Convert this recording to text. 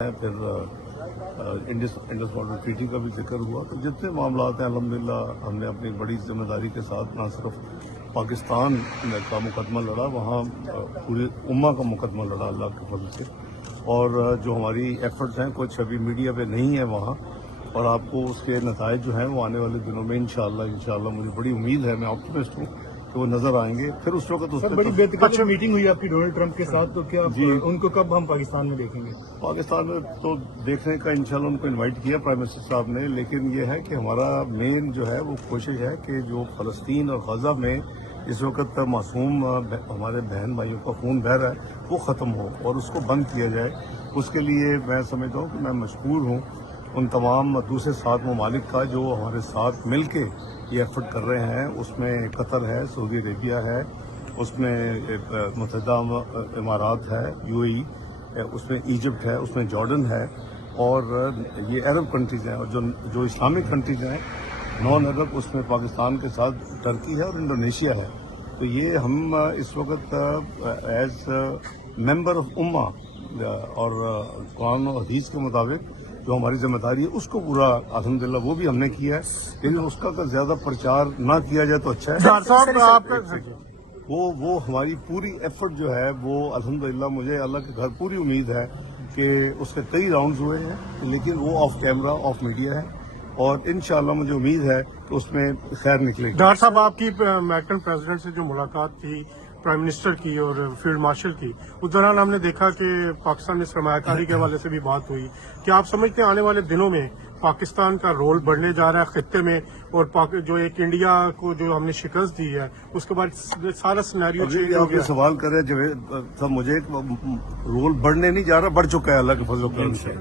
پھر Indus water treaty کا بھی ذکر ہوا. تو جتنے معاملات ہیں الحمدللہ ہم نے اپنی بڑی ذمہ داری کے ساتھ نہ صرف پاکستان کا مقدمہ لڑا, وہاں پوری امہ کا مقدمہ لڑا اللہ کے فضل سے. اور جو ہماری ایفرٹس ہیں کچھ ابھی میڈیا پہ نہیں ہے وہاں, اور آپ کو اس کے نتائج جو ہیں وہ آنے والے دنوں میں انشاءاللہ مجھے بڑی امید ہے, میں آپٹمسٹ ہوں کہ وہ نظر آئیں گے. پھر اس وقت اس بڑی بہترین میٹنگ ہوئی آپ کی ڈونلڈ ٹرمپ کے ساتھ, تو کیا ان کو کب ہم پاکستان میں دیکھیں گے؟ پاکستان میں تو دیکھنے کا انشاءاللہ ان کو انوائٹ کیا پرائم منسٹر صاحب نے, لیکن یہ ہے کہ ہمارا مین جو ہے وہ کوشش ہے کہ جو فلسطین اور غزہ میں اس وقت معصوم ہمارے بہن بھائیوں کا خون بہہ رہا ہے وہ ختم ہو اور اس کو بند کیا جائے. اس کے لیے میں سمجھتا ہوں کہ میں مشکور ہوں ان تمام دوسرے 7 ممالک کا جو ہمارے ساتھ مل کے یہ ایفرٹ کر رہے ہیں. اس میں قطر ہے, سعودی عربیہ ہے, اس میں متحدہ امارات ہے UAE, اس میں ایجپٹ ہے, اس میں جارڈن ہے, اور یہ عرب کنٹریز ہیں, اور جو اسلامک کنٹریز ہیں نان عرب اس میں پاکستان کے ساتھ ٹرکی ہے اور انڈونیشیا ہے. تو یہ ہم اس وقت ایز ممبر آف امہ اور قرآن و حدیث کے مطابق جو ہماری ذمہ داری ہے اس کو پورا الحمدللہ وہ بھی ہم نے کیا ہے, لیکن اس کا زیادہ پرچار نہ کیا جائے تو اچھا ہے. وہ ہماری پوری ایفرٹ جو ہے وہ الحمدللہ مجھے اللہ کے گھر پوری امید ہے کہ اس کے کئی راؤنڈز ہوئے ہیں, لیکن وہ آف کیمرہ آف میڈیا ہے, اور انشاءاللہ مجھے امید ہے کہ اس میں خیر نکلے گی. ڈاکٹر صاحب, آپ کی امیرکن پریزیڈنٹ سے جو ملاقات تھی پرائم منسٹر کی اور فیلڈ مارشل کی, اس دوران ہم نے دیکھا کہ پاکستان میں سرمایہ کاری کے حوالے سے بھی بات ہوئی. کیا آپ سمجھتے ہیں آنے والے دنوں میں پاکستان کا رول بڑھنے جا رہا ہے خطے میں, اور جو ایک انڈیا کو جو ہم نے شکست دی ہے اس کے بعد سارا سینیریو چینج ہو گیا؟ سوال کرے جب مجھے رول بڑھنے نہیں جا رہا, بڑھ چکا ہے اللہ کے فضل و کرم سے.